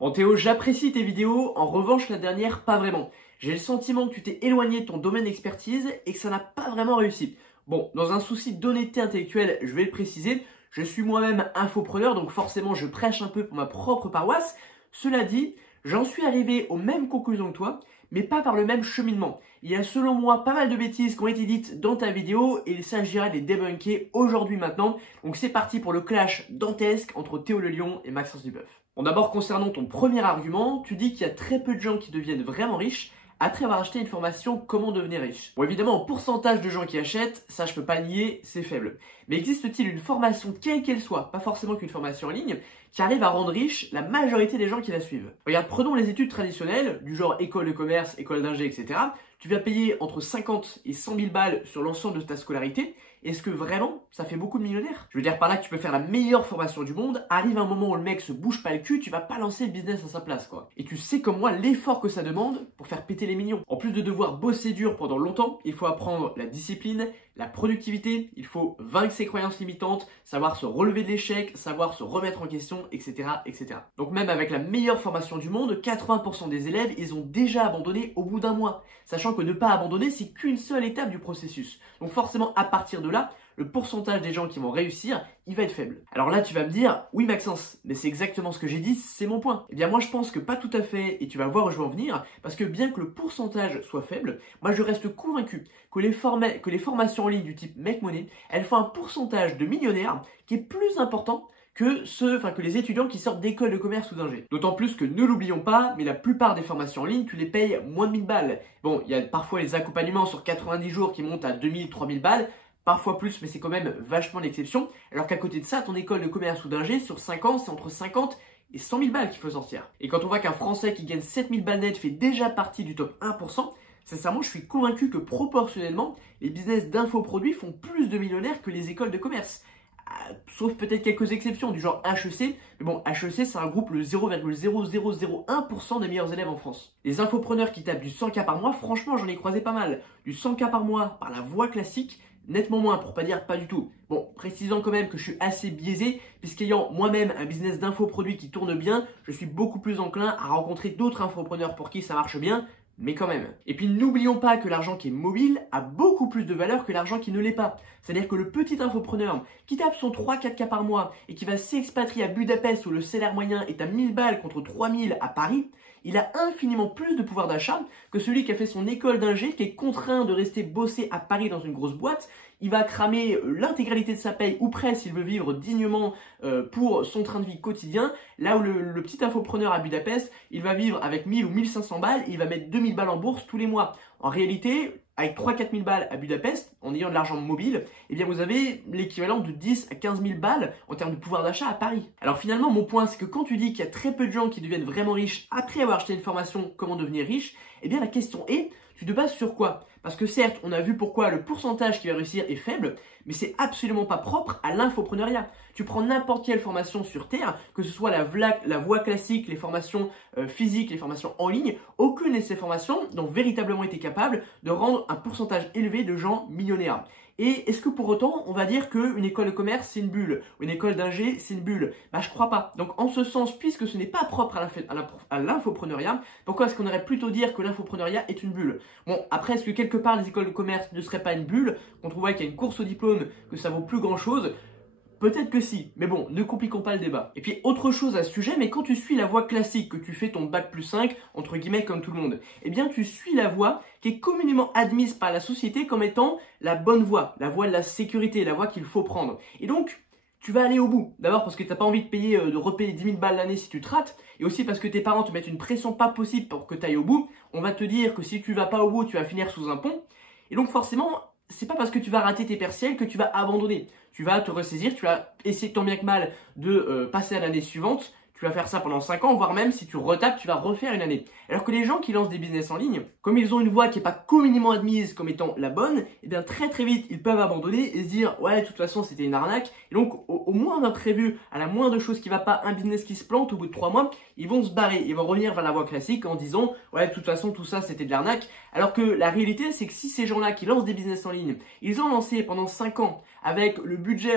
Bon Théo, j'apprécie tes vidéos, en revanche la dernière, pas vraiment. J'ai le sentiment que tu t'es éloigné de ton domaine d'expertise et que ça n'a pas vraiment réussi. Bon, dans un souci d'honnêteté intellectuelle, je vais le préciser, je suis moi-même infopreneur, donc forcément je prêche un peu pour ma propre paroisse. Cela dit, j'en suis arrivé aux mêmes conclusions que toi, mais pas par le même cheminement. Il y a selon moi pas mal de bêtises qui ont été dites dans ta vidéo et il s'agira de les débunker aujourd'hui maintenant. Donc c'est parti pour le clash dantesque entre Théo le Lion et Maxence Duboeuf. Bon, d'abord concernant ton premier argument, tu dis qu'il y a très peu de gens qui deviennent vraiment riches après avoir acheté une formation Comment devenir riche. Bon évidemment en pourcentage de gens qui achètent, ça je peux pas nier, c'est faible. Mais existe-t-il une formation quelle qu'elle soit, pas forcément qu'une formation en ligne, qui arrive à rendre riche la majorité des gens qui la suivent? Regarde, prenons les études traditionnelles, du genre école de commerce, école d'ingé, etc. Tu vas payer entre 50 et 100 000 balles sur l'ensemble de ta scolarité. Est-ce que vraiment, ça fait beaucoup de millionnaires? Je veux dire par là que tu peux faire la meilleure formation du monde, arrive un moment où le mec se bouge pas le cul, tu vas pas lancer le business à sa place quoi. Et tu sais comme moi l'effort que ça demande pour faire péter les millions. En plus de devoir bosser dur pendant longtemps, il faut apprendre la discipline, la productivité, il faut vaincre ses croyances limitantes, savoir se relever de l'échec, savoir se remettre en question, etc., etc. Donc même avec la meilleure formation du monde, 80% des élèves, ils ont déjà abandonné au bout d'un mois. Sachant que ne pas abandonner, c'est qu'une seule étape du processus. Donc forcément, à partir de là, le pourcentage des gens qui vont réussir, il va être faible. Alors là, tu vas me dire, oui Maxence, mais c'est exactement ce que j'ai dit, c'est mon point. Eh bien moi, je pense que pas tout à fait, et tu vas voir où je veux en venir, parce que bien que le pourcentage soit faible, moi je reste convaincu que les formations en ligne du type Make Money, elles font un pourcentage de millionnaires qui est plus important que les étudiants qui sortent d'écoles de commerce ou d'ingé. D'autant plus que, ne l'oublions pas, mais la plupart des formations en ligne, tu les payes moins de 1000 balles. Bon, il y a parfois les accompagnements sur 90 jours qui montent à 2000, 3000 balles, parfois plus, mais c'est quand même vachement l'exception. Alors qu'à côté de ça, ton école de commerce ou d'ingé, sur 5 ans, c'est entre 50 et 100 000 balles qu'il faut sortir. Et quand on voit qu'un Français qui gagne 7000 balles net fait déjà partie du top 1%, sincèrement, je suis convaincu que proportionnellement, les business d'infoproduits font plus de millionnaires que les écoles de commerce. Sauf peut-être quelques exceptions du genre HEC, mais bon, HEC ça regroupe le 0,0001% des meilleurs élèves en France. Les infopreneurs qui tapent du 100K par mois, franchement j'en ai croisé pas mal. Du 100K par mois par la voie classique, nettement moins pour pas dire pas du tout. Bon, précisant quand même que je suis assez biaisé, puisqu'ayant moi-même un business d'infoproduits qui tourne bien, je suis beaucoup plus enclin à rencontrer d'autres infopreneurs pour qui ça marche bien, mais quand même. Et puis n'oublions pas que l'argent qui est mobile a beaucoup plus de valeur que l'argent qui ne l'est pas. C'est-à-dire que le petit infopreneur qui tape son 3-4K par mois et qui va s'expatrier à Budapest où le salaire moyen est à 1000 balles contre 3000 à Paris, il a infiniment plus de pouvoir d'achat que celui qui a fait son école d'ingé, qui est contraint de rester bosser à Paris dans une grosse boîte. Il va cramer l'intégralité de sa paye ou presque s'il veut vivre dignement pour son train de vie quotidien. Là où le petit infopreneur à Budapest, il va vivre avec 1000 ou 1500 balles et il va mettre 2000 balles en bourse tous les mois. En réalité, avec 3-4 000 balles à Budapest, en ayant de l'argent mobile, eh bien vous avez l'équivalent de 10 à 15 000 balles en termes de pouvoir d'achat à Paris. Alors finalement, mon point, c'est que quand tu dis qu'il y a très peu de gens qui deviennent vraiment riches après avoir acheté une formation Comment devenir riche, eh bien la question est, tu te bases sur quoi? Parce que certes, on a vu pourquoi le pourcentage qui va réussir est faible, mais c'est absolument pas propre à l'infopreneuriat. Tu prends n'importe quelle formation sur Terre, que ce soit la voie classique, les formations physiques, les formations en ligne, aucune de ces formations n'ont véritablement été capables de rendre un pourcentage élevé de gens millionnaires. Et est-ce que pour autant, on va dire qu'une école de commerce, c'est une bulle, ou une école d'ingé, c'est une bulle? Bah, je crois pas. Donc, en ce sens, puisque ce n'est pas propre à l'infopreneuriat, pourquoi est-ce qu'on aurait plutôt dire que l'infopreneuriat est une bulle? Bon, après, est-ce que quelque part, les écoles de commerce ne seraient pas une bulle, qu'on trouverait qu'il y a une course au diplôme, que ça vaut plus grand-chose? Peut-être que si, mais bon, ne compliquons pas le débat. Et puis, autre chose à ce sujet, mais quand tu suis la voie classique, que tu fais ton bac+5, entre guillemets, comme tout le monde, eh bien, tu suis la voie qui est communément admise par la société comme étant la bonne voie de la sécurité, la voie qu'il faut prendre. Et donc, tu vas aller au bout. D'abord parce que tu n'as pas envie de repayer 10 000 balles l'année si tu te rates, et aussi parce que tes parents te mettent une pression pas possible pour que tu ailles au bout. On va te dire que si tu vas pas au bout, tu vas finir sous un pont. Et donc, forcément, c'est pas parce que tu vas rater tes partiels que tu vas abandonner. Tu vas te ressaisir, tu vas essayer tant bien que mal de passer à l'année suivante. Tu vas faire ça pendant 5 ans, voire même si tu retapes, tu vas refaire une année. Alors que les gens qui lancent des business en ligne, comme ils ont une voie qui n'est pas communément admise comme étant la bonne, eh bien très très vite, ils peuvent abandonner et se dire « Ouais, de toute façon, c'était une arnaque ». Et donc, au moindre imprévu, à la moindre chose qui ne va pas, un business qui se plante au bout de 3 mois, ils vont se barrer, ils vont revenir vers la voie classique en disant « Ouais, de toute façon, tout ça, c'était de l'arnaque ». Alors que la réalité, c'est que si ces gens-là qui lancent des business en ligne, ils ont lancé pendant 5 ans avec le budget,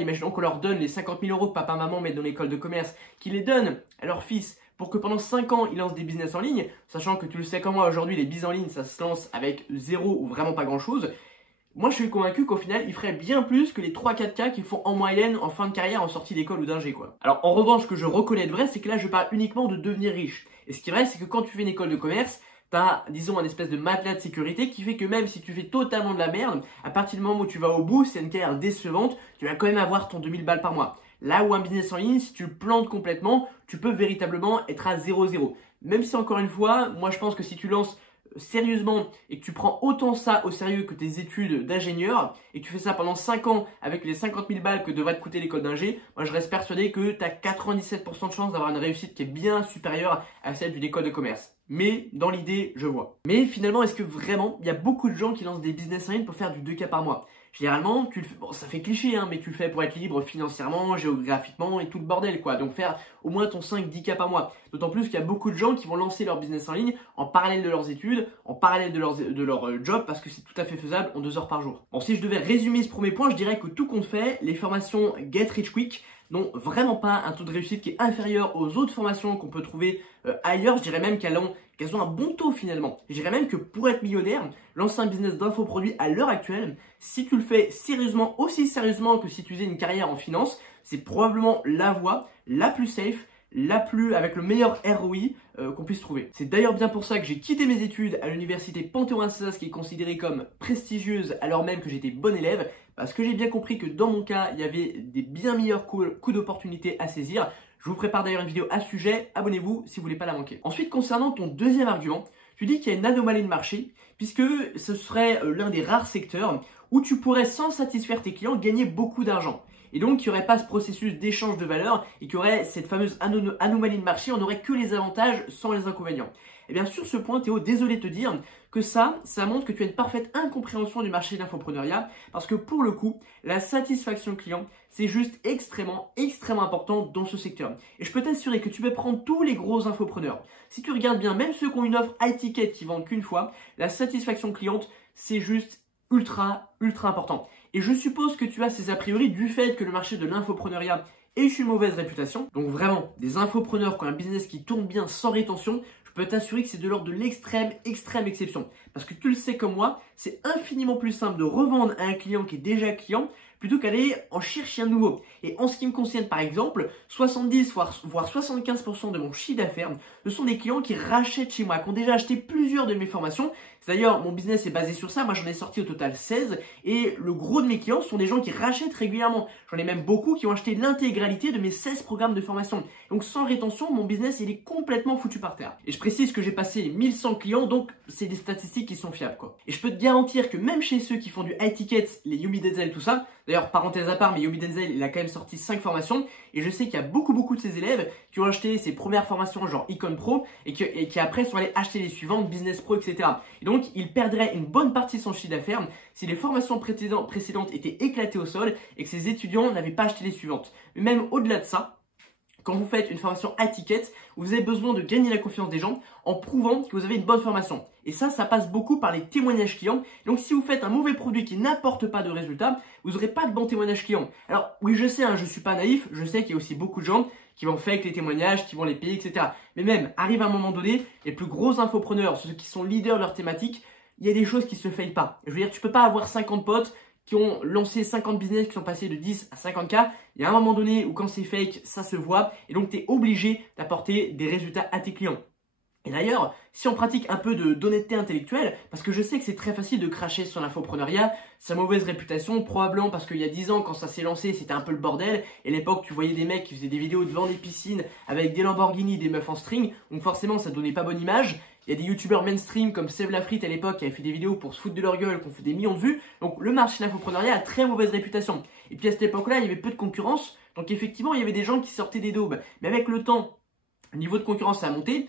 imaginons qu'on leur donne les 50 000 € que papa, maman mettent dans l'école de commerce, qu'ils les donnent à leur fils pour que pendant 5 ans, il lance des business en ligne, sachant que tu le sais comme moi, aujourd'hui, les business en ligne, ça se lance avec zéro ou vraiment pas grand-chose. Moi, je suis convaincu qu'au final, il ferait bien plus que les 3-4K qu'ils font en moyenne en fin de carrière en sortie d'école ou d'ingé, quoi. Alors, en revanche, ce que je reconnais de vrai, c'est que là, je parle uniquement de devenir riche. Et ce qui est vrai, c'est que quand tu fais une école de commerce, t'as, disons, un espèce de matelas de sécurité qui fait que même si tu fais totalement de la merde, à partir du moment où tu vas au bout, c'est une carrière décevante, tu vas quand même avoir ton 2000 balles par mois. Là où un business en ligne, si tu le plantes complètement, tu peux véritablement être à 0-0. Même si encore une fois, moi je pense que si tu lances sérieusement et que tu prends autant ça au sérieux que tes études d'ingénieur et que tu fais ça pendant 5 ans avec les 50 000 balles que devrait te coûter l'école d'ingé, moi je reste persuadé que tu as 97% de chance d'avoir une réussite qui est bien supérieure à celle d'une école de commerce. Mais dans l'idée, je vois. Mais finalement, est-ce que vraiment, il y a beaucoup de gens qui lancent des business en ligne pour faire du 2K par mois? Généralement, tu le fais, bon, ça fait cliché, hein, mais tu le fais pour être libre financièrement, géographiquement et tout le bordel, quoi. Donc faire au moins ton 5-10K par mois. D'autant plus qu'il y a beaucoup de gens qui vont lancer leur business en ligne en parallèle de leurs études, en parallèle de leur job, parce que c'est tout à fait faisable en 2 heures par jour. Bon, si je devais résumer ce premier point, je dirais que tout compte fait, les formations Get Rich Quick n'ont vraiment pas un taux de réussite qui est inférieur aux autres formations qu'on peut trouver ailleurs. Je dirais même qu'elles ont un bon taux finalement. Je dirais même que pour être millionnaire, lancer un business d'infoproduits à l'heure actuelle, si tu le fais sérieusement, aussi sérieusement que si tu faisais une carrière en finance, c'est probablement la voie la plus safe, avec le meilleur ROI qu'on puisse trouver. C'est d'ailleurs bien pour ça que j'ai quitté mes études à l'université Panthéon-Assas, qui est considérée comme prestigieuse alors même que j'étais bon élève, parce que j'ai bien compris que dans mon cas, il y avait des bien meilleurs coups d'opportunité à saisir. Je vous prépare d'ailleurs une vidéo à ce sujet, abonnez-vous si vous voulez pas la manquer. Ensuite, concernant ton deuxième argument, tu dis qu'il y a une anomalie de marché, puisque ce serait l'un des rares secteurs où tu pourrais, sans satisfaire tes clients, gagner beaucoup d'argent. Et donc, il n'y aurait pas ce processus d'échange de valeur et qu'il y aurait cette fameuse anomalie de marché, on n'aurait que les avantages sans les inconvénients. Et bien sur ce point, Théo, désolé de te dire que ça montre que tu as une parfaite incompréhension du marché de l'infopreneuriat, parce que pour le coup, la satisfaction client, c'est juste extrêmement important dans ce secteur. Et je peux t'assurer que tu peux prendre tous les gros infopreneurs. Si tu regardes bien, même ceux qui ont une offre high ticket qui vendent qu'une fois, la satisfaction cliente, c'est juste ultra important. Et je suppose que tu as ces a priori du fait que le marché de l'infopreneuriat ait une mauvaise réputation. Donc vraiment, des infopreneurs qui ont un business qui tourne bien sans rétention, je peux t'assurer que c'est de l'ordre de l'extrême exception. Parce que tu le sais comme moi, c'est infiniment plus simple de revendre à un client qui est déjà client plutôt qu'aller en chercher un nouveau. Et en ce qui me concerne par exemple, 70 voire 75% de mon chiffre d'affaires, ce sont des clients qui rachètent chez moi, qui ont déjà acheté plusieurs de mes formations. D'ailleurs, mon business est basé sur ça. Moi, j'en ai sorti au total 16 et le gros de mes clients sont des gens qui rachètent régulièrement. J'en ai même beaucoup qui ont acheté l'intégralité de mes 16 programmes de formation. Donc, sans rétention, mon business, il est complètement foutu par terre. Et je précise que j'ai passé 1100 clients, donc c'est des statistiques qui sont fiables, quoi. Et je peux te garantir que même chez ceux qui font du high ticket, les Yumi Denzel, tout ça, d'ailleurs, parenthèse à part, mais Yumi Denzel, il a quand même sorti 5 formations et je sais qu'il y a beaucoup de ses élèves qui ont acheté ses premières formations genre Econ Pro et qui après sont allés acheter les suivantes, Business Pro, etc. Et donc, il perdrait une bonne partie de son chiffre d'affaires si les formations précédentes étaient éclatées au sol et que ses étudiants n'avaient pas acheté les suivantes. Mais même au-delà de ça, quand vous faites une formation à ticket, vous avez besoin de gagner la confiance des gens en prouvant que vous avez une bonne formation. Et ça passe beaucoup par les témoignages clients. Donc, si vous faites un mauvais produit qui n'apporte pas de résultats, vous n'aurez pas de bons témoignages clients. Alors, oui, je sais, hein, je ne suis pas naïf. Je sais qu'il y a aussi beaucoup de gens qui vont fake les témoignages, qui vont les payer, etc. Mais même, arrive un moment donné, les plus gros infopreneurs, ceux qui sont leaders de leur thématique, il y a des choses qui ne se fake pas. Je veux dire, tu peux pas avoir 50 potes qui ont lancé 50 business qui sont passés de 10 à 50K. Il y a un moment donné où quand c'est fake, ça se voit. Et donc, tu es obligé d'apporter des résultats à tes clients. Et d'ailleurs, si on pratique un peu d'honnêteté intellectuelle, parce que je sais que c'est très facile de cracher sur l'infoprenariat, sa mauvaise réputation, probablement parce qu'il y a 10 ans, quand ça s'est lancé, c'était un peu le bordel. Et à l'époque, tu voyais des mecs qui faisaient des vidéos devant des piscines avec des Lamborghini, des meufs en string. Donc forcément, ça donnait pas bonne image. Il y a des youtubeurs mainstream comme Save la Frite à l'époque qui avaient fait des vidéos pour se foutre de leur gueule, qui ont fait des millions de vues. Donc le marché de l'infoprenariat a très mauvaise réputation. Et puis à cette époque-là, il y avait peu de concurrence. Donc effectivement, il y avait des gens qui sortaient des daubes. Mais avec le temps, le niveau de concurrence a monté.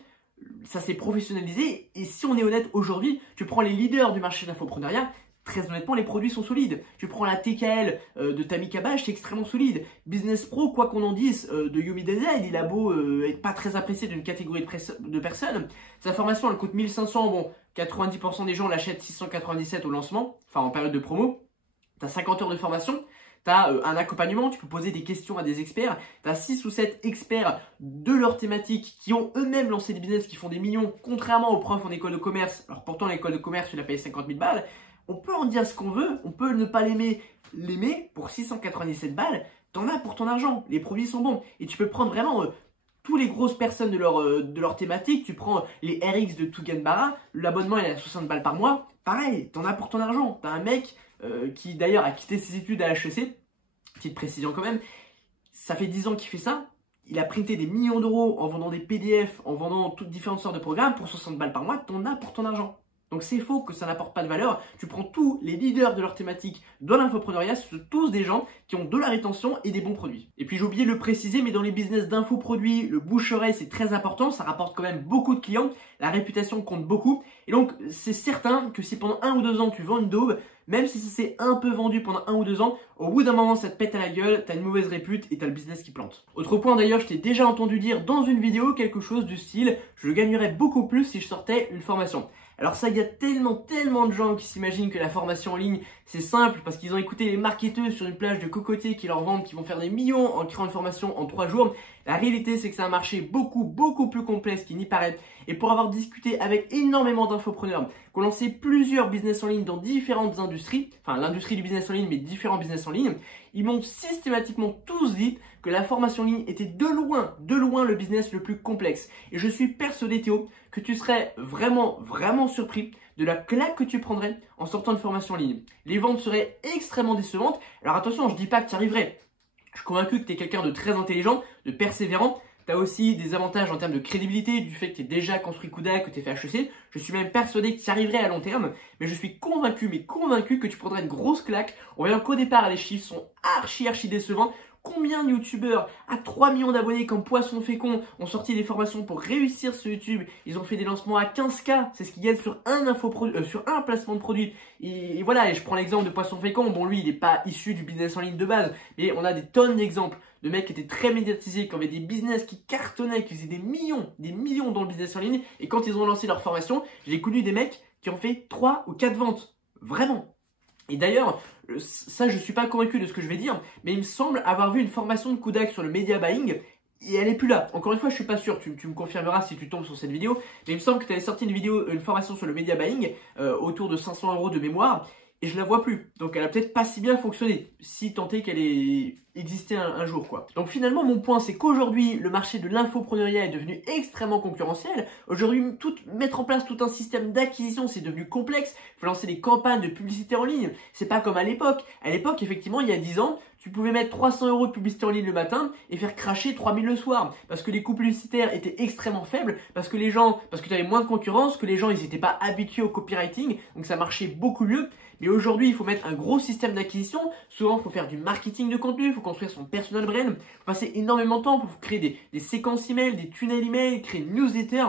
Ça s'est professionnalisé et si on est honnête aujourd'hui, tu prends les leaders du marché de l'infoprenariat, très honnêtement les produits sont solides. Tu prends la TKL de Tammy Kabash, c'est extrêmement solide. Business Pro, quoi qu'on en dise, de Yumi Denzel, il a beau être pas très apprécié d'une catégorie de personnes. Sa formation elle coûte 1500, bon 90% des gens l'achètent 697 au lancement, enfin en période de promo. Tu as 50 heures de formation. Tu as un accompagnement, tu peux poser des questions à des experts. Tu as 6 ou 7 experts de leur thématique qui ont eux-mêmes lancé des business qui font des millions, contrairement aux profs en école de commerce. Alors pourtant, l'école de commerce, tu l'as payé 50 000 balles. On peut en dire ce qu'on veut, on peut ne pas l'aimer pour 697 balles. T'en as pour ton argent, les produits sont bons. Et tu peux prendre vraiment tous les grosses personnes de leur thématique. Tu prends les RX de Tuganbara, l'abonnement il est à 60 balles par mois. Pareil, t'en as pour ton argent. T'as un mec qui d'ailleurs a quitté ses études à HEC, petite précision quand même, ça fait 10 ans qu'il fait ça. Il a printé des millions d'euros en vendant des PDF, en vendant toutes différentes sortes de programmes pour 60 balles par mois. T'en as pour ton argent. Donc c'est faux que ça n'apporte pas de valeur. Tu prends tous les leaders de leur thématique dans l'infopreneuriat, ce sont tous des gens qui ont de la rétention et des bons produits. Et puis j'ai oublié de le préciser, mais dans les business d'infoproduits, le bouche-oreille c'est très important, ça rapporte quand même beaucoup de clients, la réputation compte beaucoup. Et donc c'est certain que si pendant 1 ou 2 ans tu vends une daube, même si ça s'est un peu vendu pendant 1 ou 2 ans, au bout d'un moment ça te pète à la gueule, t'as une mauvaise répute et t'as le business qui plante. Autre point d'ailleurs, je t'ai déjà entendu dire dans une vidéo quelque chose du style « je gagnerais beaucoup plus si je sortais une formation ». Alors ça, il y a tellement de gens qui s'imaginent que la formation en ligne, c'est simple parce qu'ils ont écouté les marketeurs sur une plage de cocotiers qui leur vendent, qui vont faire des millions en créant une formation en 3 jours. La réalité, c'est que c'est un marché beaucoup plus complexe qu'il n'y paraît. Et pour avoir discuté avec énormément d'infopreneurs qui ont lancé plusieurs business en ligne dans différentes industries, enfin l'industrie du business en ligne, mais différents business en ligne, ils m'ont systématiquement tous dit que la formation en ligne était de loin le business le plus complexe. Et je suis persuadé, Théo, que tu serais vraiment surpris de la claque que tu prendrais en sortant de formation en ligne. Les ventes seraient extrêmement décevantes. Alors attention, je dis pas que tu y arriverais. Je suis convaincu que tu es quelqu'un de très intelligent, de persévérant. Tu as aussi des avantages en termes de crédibilité, du fait que tu es déjà construit Kuda, que tu es fait HEC. Je suis même persuadé que tu y arriverais à long terme. Mais je suis convaincu que tu prendrais une grosse claque en voyant qu'au départ, les chiffres sont archi décevants. Combien de youtubeurs à 3 millions d'abonnés comme Poisson Fécond ont sorti des formations pour réussir sur YouTube? Ils ont fait des lancements à 15K, c'est ce qu'ils gagnent sur un placement de produit. Et voilà, et je prends l'exemple de Poisson Fécond. Bon, lui, il n'est pas issu du business en ligne de base, mais on a des tonnes d'exemples de mecs qui étaient très médiatisés, qui avaient des business qui cartonnaient, qui faisaient des millions dans le business en ligne. Et quand ils ont lancé leur formation, j'ai connu des mecs qui ont fait 3 ou 4 ventes. Vraiment. Et d'ailleurs, ça je suis pas convaincu de ce que je vais dire, mais il me semble avoir vu une formation de Kudak sur le media buying et elle est plus là. Encore une fois, je suis pas sûr, tu me confirmeras si tu tombes sur cette vidéo, mais il me semble que tu avais sorti une formation sur le media buying autour de 500 € de mémoire et je la vois plus. Donc elle a peut-être pas si bien fonctionné, si tant est qu'elle ait existé un jour quoi. Donc finalement mon point c'est qu'aujourd'hui le marché de l'infopreneuriat est devenu extrêmement concurrentiel. Aujourd'hui mettre en place tout un système d'acquisition c'est devenu complexe. Il faut lancer des campagnes de publicité en ligne. C'est pas comme à l'époque. À l'époque effectivement il y a 10 ans tu pouvais mettre 300 € de publicité en ligne le matin et faire cracher 3000 le soir. Parce que les coûts publicitaires étaient extrêmement faibles, parce que tu avais moins de concurrence, que les gens ils n'étaient pas habitués au copywriting, donc ça marchait beaucoup mieux. Mais aujourd'hui, il faut mettre un gros système d'acquisition. Souvent, il faut faire du marketing de contenu, il faut construire son personal brand, il faut passer énormément de temps pour créer des séquences email, des tunnels email, créer une newsletter,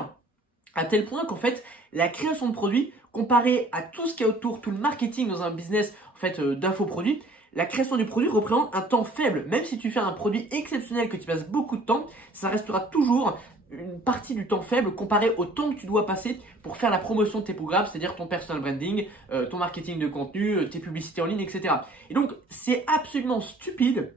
à tel point qu'en fait, la création de produits, comparée à tout ce qu'il y a autour, tout le marketing dans un business en fait, d'infoproduits, la création du produit représente un temps faible. Même si tu fais un produit exceptionnel, que tu passes beaucoup de temps, ça restera toujours une partie du temps faible comparé au temps que tu dois passer pour faire la promotion de tes programmes, c'est-à-dire ton personal branding, ton marketing de contenu, tes publicités en ligne, etc. Et donc, c'est absolument stupide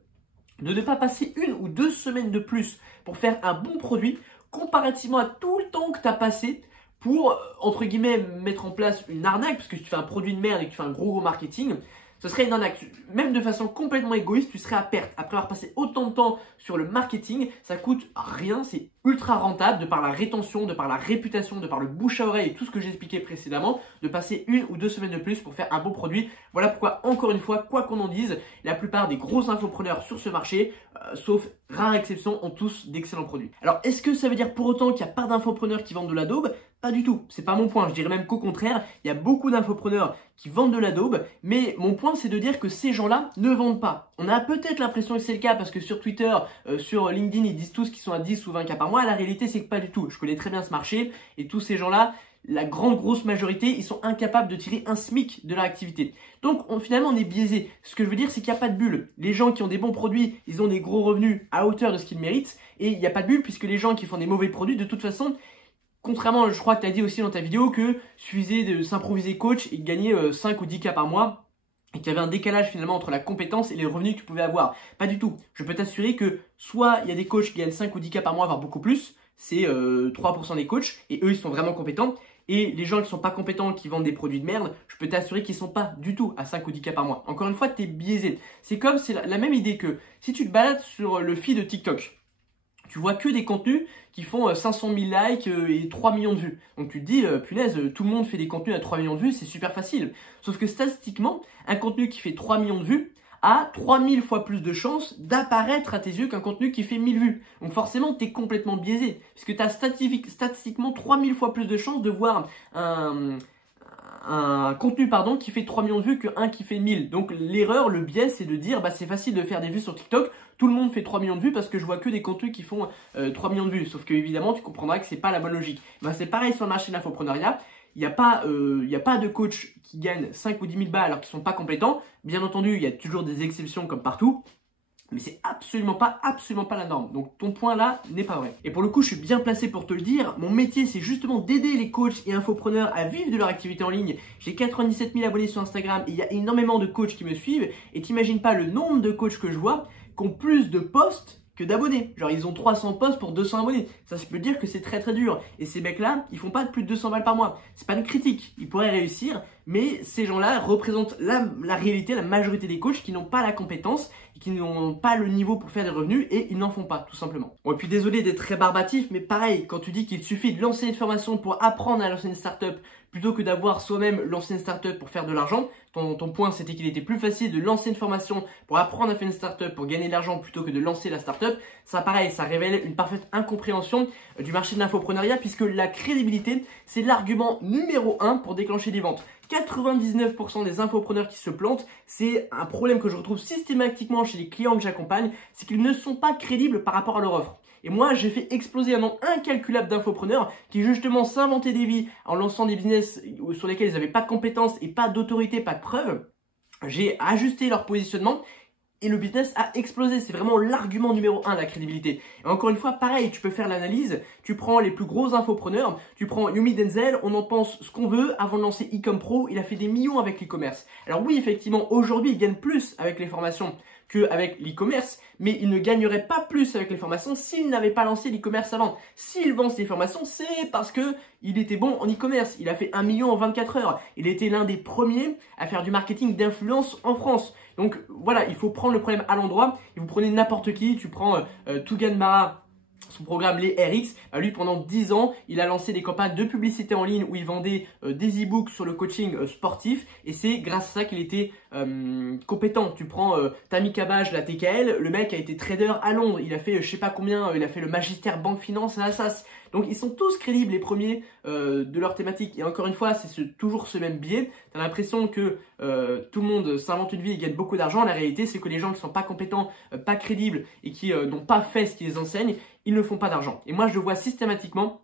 de ne pas passer 1 ou 2 semaines de plus pour faire un bon produit comparativement à tout le temps que tu as passé pour, entre guillemets, mettre en place une arnaque, parce que si tu fais un produit de merde et que tu fais un gros marketing, ce serait une arnaque. Même de façon complètement égoïste, tu serais à perte. Après avoir passé autant de temps sur le marketing, ça coûte rien, c'est ultra rentable de par la rétention, de par la réputation, de par le bouche à oreille et tout ce que j'ai expliqué précédemment, de passer 1 ou 2 semaines de plus pour faire un bon produit. Voilà pourquoi, encore une fois, quoi qu'on en dise, la plupart des gros infopreneurs sur ce marché, sauf rare exception, ont tous d'excellents produits. Alors, est-ce que ça veut dire pour autant qu'il n'y a pas d'infopreneurs qui vendent de la daube? Pas du tout, c'est pas mon point, je dirais même qu'au contraire, il y a beaucoup d'infopreneurs qui vendent de la daube, mais mon point c'est de dire que ces gens-là ne vendent pas. On a peut-être l'impression que c'est le cas parce que sur Twitter, sur LinkedIn, ils disent tous qu'ils sont à 10 ou 20K par mois, la réalité c'est que pas du tout. Je connais très bien ce marché et tous ces gens-là, la grosse majorité, ils sont incapables de tirer un SMIC de leur activité. Donc finalement on est biaisé. Ce que je veux dire c'est qu'il n'y a pas de bulle. Les gens qui ont des bons produits, ils ont des gros revenus à hauteur de ce qu'ils méritent et il n'y a pas de bulle puisque les gens qui font des mauvais produits, de toute façon, contrairement, je crois que tu as dit aussi dans ta vidéo que suffisait de s'improviser coach et de gagner 5 ou 10K par mois. et qu'il y avait un décalage finalement entre la compétence et les revenus que tu pouvais avoir. Pas du tout. Je peux t'assurer que soit il y a des coachs qui gagnent 5 ou 10K par mois, voire beaucoup plus, c'est 3% des coachs, et eux ils sont vraiment compétents. Et les gens qui ne sont pas compétents, qui vendent des produits de merde, je peux t'assurer qu'ils ne sont pas du tout à 5 ou 10K par mois. Encore une fois, tu es biaisé. C'est la même idée que si tu te balades sur le feed de TikTok, tu vois que des contenus qui font 500 000 likes et 3 millions de vues. Donc tu te dis, punaise, tout le monde fait des contenus à 3 millions de vues, c'est super facile. Sauf que statistiquement, un contenu qui fait 3 millions de vues a 3000 fois plus de chances d'apparaître à tes yeux qu'un contenu qui fait 1000 vues. Donc forcément, tu es complètement biaisé. Puisque tu as statistiquement 3000 fois plus de chances de voir un contenu qui fait 3 millions de vues qu'un qui fait 1000. Donc l'erreur, le biais, c'est de dire c'est facile de faire des vues sur TikTok, tout le monde fait 3 millions de vues parce que je vois que des contenus qui font 3 millions de vues. Sauf que évidemment, tu comprendras que c'est pas la bonne logique. C'est pareil sur le marché de l'infopreneuriat. Il n'y a pas de coach qui gagne 5 ou 10 000 balles alors qu'ils ne sont pas compétents. Bien entendu, il y a toujours des exceptions comme partout. Mais c'est absolument pas la norme. Donc ton point là n'est pas vrai. Et pour le coup, je suis bien placé pour te le dire. Mon métier, c'est justement d'aider les coachs et infopreneurs à vivre de leur activité en ligne. J'ai 97 000 abonnés sur Instagram et il y a énormément de coachs qui me suivent. Et t'imagines pas le nombre de coachs que je vois qui ont plus de posts que d'abonnés. Genre ils ont 300 posts pour 200 abonnés. Ça je peux dire que c'est très dur. Et ces mecs-là, ils font pas de plus de 200 balles par mois. C'est pas une critique. Ils pourraient réussir, mais ces gens-là représentent la réalité, la majorité des coachs qui n'ont pas la compétence et qui n'ont pas le niveau pour faire des revenus et ils n'en font pas, tout simplement. Bon, et puis désolé d'être très barbatif, mais pareil, quand tu dis qu'il suffit de lancer une formation pour apprendre à lancer une startup plutôt que d'avoir soi-même lancé une startup pour faire de l'argent, ton point c'était qu'il était plus facile de lancer une formation pour apprendre à faire une startup pour gagner de l'argent plutôt que de lancer la startup. Ça pareil, ça révèle une parfaite incompréhension du marché de l'infopreneuriat puisque la crédibilité c'est l'argument numéro 1 pour déclencher des ventes. 99% des infopreneurs qui se plantent, c'est un problème que je retrouve systématiquement chez les clients que j'accompagne, c'est qu'ils ne sont pas crédibles par rapport à leur offre. Et moi, j'ai fait exploser un nombre incalculable d'infopreneurs qui justement s'inventaient des vies en lançant des business sur lesquels ils n'avaient pas de compétences et pas d'autorité, pas de preuves. J'ai ajusté leur positionnement et le business a explosé. C'est vraiment l'argument numéro 1, la crédibilité. Et encore une fois, pareil, tu peux faire l'analyse. Tu prends les plus gros infopreneurs, tu prends Yumi Denzel, on en pense ce qu'on veut. Avant de lancer Ecom Pro, il a fait des millions avec l'e-commerce. Alors oui, effectivement, aujourd'hui, il gagne plus avec les formations qu'avec l'e-commerce, mais il ne gagnerait pas plus avec les formations s'il n'avait pas lancé l'e-commerce avant. S'il vend ses formations, c'est parce que il était bon en e-commerce. Il a fait 1 million en 24 heures. Il était l'un des premiers à faire du marketing d'influence en France. Donc voilà, il faut prendre le problème à l'endroit. Et vous prenez n'importe qui, tu prends Tougan Mara, son programme les RX, lui pendant 10 ans, il a lancé des campagnes de publicité en ligne où il vendait des e-books sur le coaching sportif et c'est grâce à ça qu'il était compétent. Tu prends Tammy Cabage, la TKL, le mec a été trader à Londres, il a fait je sais pas combien, il a fait le magistère banque finance à Assas. Donc ils sont tous crédibles les premiers de leur thématique et encore une fois c'est toujours ce même biais. Tu as l'impression que tout le monde s'invente une vie et gagne beaucoup d'argent. La réalité c'est que les gens qui sont pas compétents, pas crédibles et qui n'ont pas fait ce qu'ils les enseignent, ils ne font pas d'argent. Et moi je le vois systématiquement,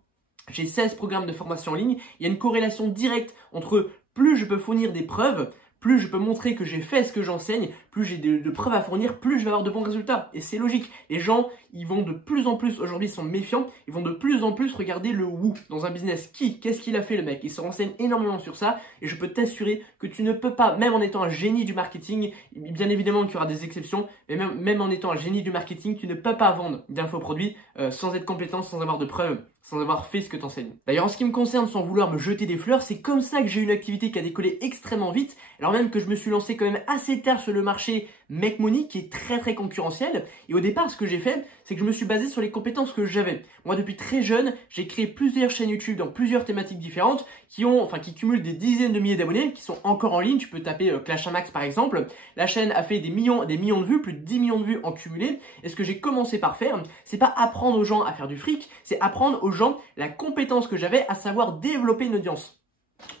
j'ai 16 programmes de formation en ligne, il y a une corrélation directe entre plus je peux fournir des preuves, plus je peux montrer que j'ai fait ce que j'enseigne, plus j'ai de preuves à fournir, plus je vais avoir de bons résultats. Et c'est logique. Les gens, ils vont de plus en plus, aujourd'hui, ils sont méfiants, ils vont de plus en plus regarder le who dans un business. Qu'est-ce qu'il a fait le mec? Il se renseigne énormément sur ça et je peux t'assurer que tu ne peux pas, même en étant un génie du marketing, bien évidemment qu'il y aura des exceptions, mais même en étant un génie du marketing, tu ne peux pas vendre d'infoproduits sans être compétent, sans avoir de preuves, sans avoir fait ce que tu enseignes. D'ailleurs, en ce qui me concerne, sans vouloir me jeter des fleurs, c'est comme ça que j'ai eu une activité qui a décollé extrêmement vite, alors même que je me suis lancé quand même assez tard sur le marché Make Money qui est très concurrentiel. Et au départ, ce que j'ai fait, c'est que je me suis basé sur les compétences que j'avais. Moi, depuis très jeune, j'ai créé plusieurs chaînes YouTube dans plusieurs thématiques différentes qui cumulent des dizaines de milliers d'abonnés, qui sont encore en ligne. Tu peux taper Clash Max par exemple. La chaîne a fait des millions de vues, plus de 10 millions de vues en cumulé. Et ce que j'ai commencé par faire, c'est pas apprendre aux gens à faire du fric, c'est apprendre aux gens la compétence que j'avais, à savoir développer une audience.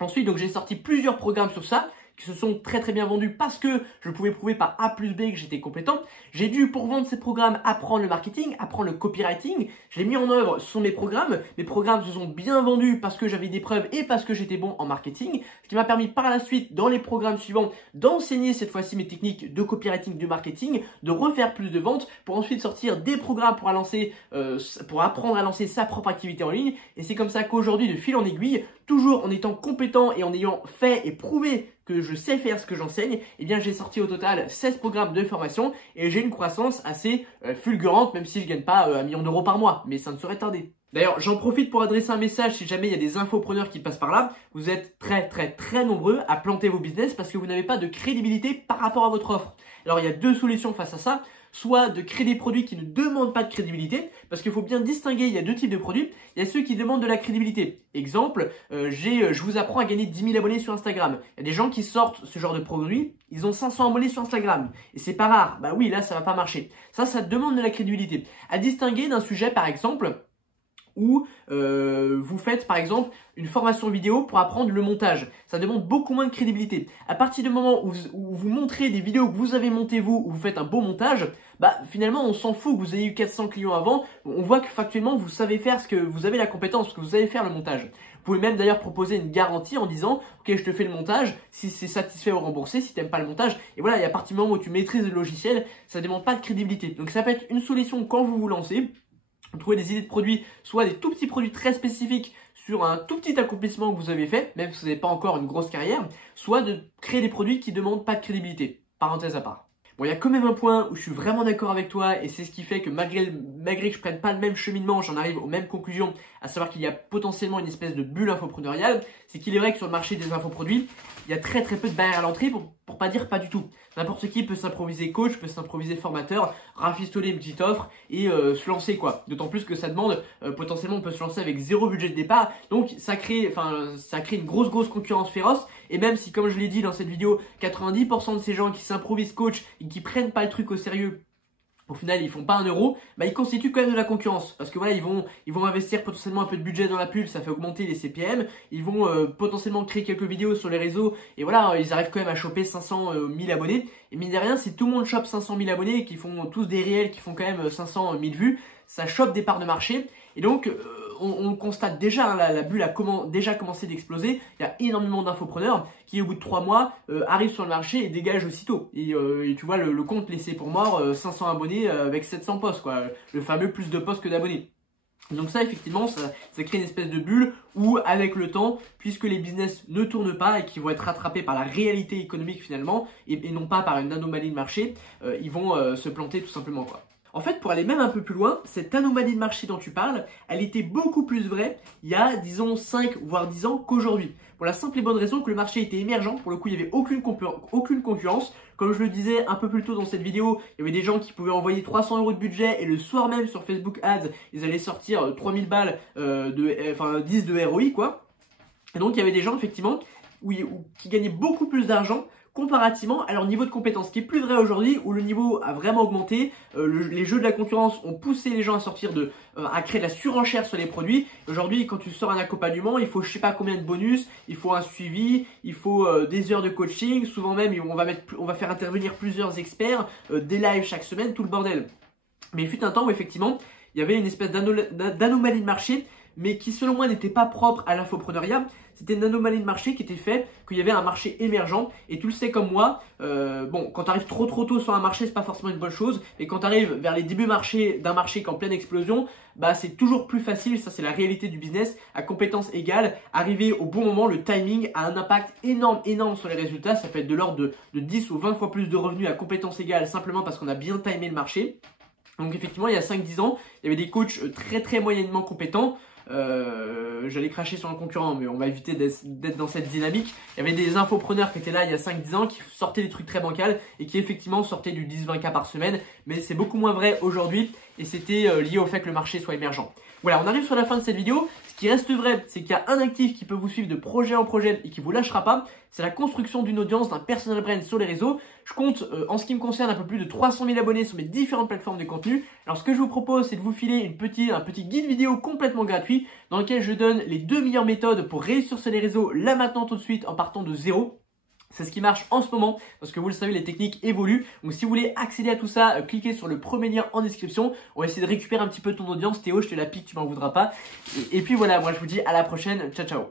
Ensuite, donc j'ai sorti plusieurs programmes sur ça, qui se sont très bien vendus parce que je pouvais prouver par A plus B que j'étais compétent. J'ai dû, pour vendre ces programmes, apprendre le marketing, apprendre le copywriting. Je l'ai mis en œuvre sur mes programmes. Mes programmes se sont bien vendus parce que j'avais des preuves et parce que j'étais bon en marketing. Ce qui m'a permis par la suite, dans les programmes suivants, d'enseigner cette fois-ci mes techniques de copywriting, de marketing, de refaire plus de ventes pour ensuite sortir des programmes pour apprendre à lancer sa propre activité en ligne. Et c'est comme ça qu'aujourd'hui, de fil en aiguille, toujours en étant compétent et en ayant fait et prouvé que je sais faire ce que j'enseigne, eh bien j'ai sorti au total 16 programmes de formation et j'ai une croissance assez fulgurante, même si je gagne pas 1 million d'euros par mois, mais ça ne saurait tarder. D'ailleurs, j'en profite pour adresser un message si jamais il y a des infopreneurs qui passent par là. Vous êtes très nombreux à planter vos business parce que vous n'avez pas de crédibilité par rapport à votre offre. Alors, il y a 2 solutions face à ça. Soit de créer des produits qui ne demandent pas de crédibilité, parce qu'il faut bien distinguer, il y a 2 types de produits. Il y a ceux qui demandent de la crédibilité. Exemple, je vous apprends à gagner 10 000 abonnés sur Instagram. Il y a des gens qui sortent ce genre de produit, ils ont 500 abonnés sur Instagram. Et c'est pas rare. Bah oui, là, ça va pas marcher. Ça demande de la crédibilité. À distinguer d'un sujet, par exemple, où vous faites par exemple une formation vidéo pour apprendre le montage. Ça demande beaucoup moins de crédibilité. À partir du moment où vous montrez des vidéos que vous avez montées vous, où vous faites un beau montage, bah finalement on s'en fout que vous ayez eu 400 clients avant. On voit que factuellement vous savez faire ce que vous avez la compétence, que vous savez faire le montage. Vous pouvez même d'ailleurs proposer une garantie en disant ok, je te fais le montage, si c'est satisfait ou remboursé, si tu n'aimes pas le montage. Et voilà, et à partir du moment où tu maîtrises le logiciel, ça ne demande pas de crédibilité. Donc ça peut être une solution quand vous vous lancez. Trouver des idées de produits, soit des tout petits produits très spécifiques sur un tout petit accomplissement que vous avez fait, même si vous n'avez pas encore une grosse carrière, soit de créer des produits qui ne demandent pas de crédibilité. Parenthèse à part. Bon, il y a quand même un point où je suis vraiment d'accord avec toi et c'est ce qui fait que malgré que je prenne pas le même cheminement, j'en arrive aux mêmes conclusions, à savoir qu'il y a potentiellement une espèce de bulle infopreneuriale. C'est qu'il est vrai que sur le marché des infoproduits, il y a très peu de barrières à l'entrée pour pas dire pas du tout. N'importe qui peut s'improviser coach, peut s'improviser formateur, rafistoler une petite offre et se lancer quoi. D'autant plus que ça demande, potentiellement on peut se lancer avec 0 budget de départ. Donc ça crée une grosse concurrence féroce. Et même si, comme je l'ai dit dans cette vidéo, 90% de ces gens qui s'improvisent coach et qui prennent pas le truc au sérieux, au final ils font pas 1 euro, bah ils constituent quand même de la concurrence. Parce que voilà, ils vont investir potentiellement un peu de budget dans la pub, ça fait augmenter les CPM, ils vont potentiellement créer quelques vidéos sur les réseaux, et voilà, ils arrivent quand même à choper 500 000 abonnés. Et mine de rien, si tout le monde chope 500 000 abonnés, qui font tous des réels, qui font quand même 500 000 vues, ça chope des parts de marché. Et donc, on le constate déjà, hein, la bulle a déjà commencé d'exploser. Il y a énormément d'infopreneurs qui, au bout de 3 mois, arrivent sur le marché et dégagent aussitôt. Et tu vois, le compte laissé pour mort, 500 abonnés avec 700 posts, quoi. Le fameux plus de posts que d'abonnés. Donc ça, effectivement, ça crée une espèce de bulle où, avec le temps, puisque les business ne tournent pas et qu'ils vont être rattrapés par la réalité économique finalement, et non pas par une anomalie de marché, ils vont se planter tout simplement, quoi. En fait, pour aller même un peu plus loin, cette anomalie de marché dont tu parles, elle était beaucoup plus vraie il y a, disons, 5 voire 10 ans qu'aujourd'hui. Pour la simple et bonne raison que le marché était émergent, pour le coup, il n'y avait aucune concurrence. Comme je le disais un peu plus tôt dans cette vidéo, il y avait des gens qui pouvaient envoyer 300 € de budget et le soir même sur Facebook Ads, ils allaient sortir 3000 balles, 10 de ROI, quoi. Et donc, il y avait des gens, effectivement, qui gagnaient beaucoup plus d'argent comparativement à leur niveau de compétence, ce qui est plus vrai aujourd'hui où le niveau a vraiment augmenté, les jeux de la concurrence ont poussé les gens à à créer de la surenchère sur les produits. Aujourd'hui, quand tu sors un accompagnement, il faut je sais pas combien de bonus, il faut un suivi, il faut des heures de coaching, souvent même on va faire intervenir plusieurs experts, des lives chaque semaine, tout le bordel. Mais il fut un temps où effectivement, il y avait une espèce d'anomalie de marché, mais qui selon moi n'était pas propre à l'infopreneuriat. C'était une anomalie de marché qui était fait qu'il y avait un marché émergent. Et tu le sais comme moi, bon, quand tu arrives trop tôt sur un marché, c'est pas forcément une bonne chose. Mais quand tu arrives vers les débuts d'un marché qui est en pleine explosion, bah c'est toujours plus facile, ça c'est la réalité du business, à compétences égales, arriver au bon moment, le timing a un impact énorme sur les résultats. Ça peut être de l'ordre de 10 ou 20 fois plus de revenus à compétences égales simplement parce qu'on a bien timé le marché. Donc effectivement, il y a 5-10 ans, il y avait des coachs très moyennement compétents. J'allais cracher sur un concurrent, mais on va éviter d'être dans cette dynamique. Il y avait des infopreneurs qui étaient là il y a 5-10 ans, qui sortaient des trucs très bancals et qui effectivement sortaient du 10-20K par semaine. Mais c'est beaucoup moins vrai aujourd'hui et c'était lié au fait que le marché soit émergent. Voilà, on arrive sur la fin de cette vidéo. Ce qui reste vrai, c'est qu'il y a un actif qui peut vous suivre de projet en projet et qui vous lâchera pas. C'est la construction d'une audience, d'un personal brand sur les réseaux. Je compte, en ce qui me concerne, un peu plus de 300 000 abonnés sur mes différentes plateformes de contenu. Alors, ce que je vous propose, c'est de vous filer un petit guide vidéo complètement gratuit dans lequel je donne les 2 meilleures méthodes pour réussir sur les réseaux là maintenant tout de suite en partant de zéro. C'est ce qui marche en ce moment parce que vous le savez, les techniques évoluent. Donc si vous voulez accéder à tout ça, cliquez sur le premier lien en description. On va essayer de récupérer un petit peu ton audience. Théo, je te la pique, tu m'en voudras pas. Et puis voilà, moi je vous dis à la prochaine. Ciao, ciao.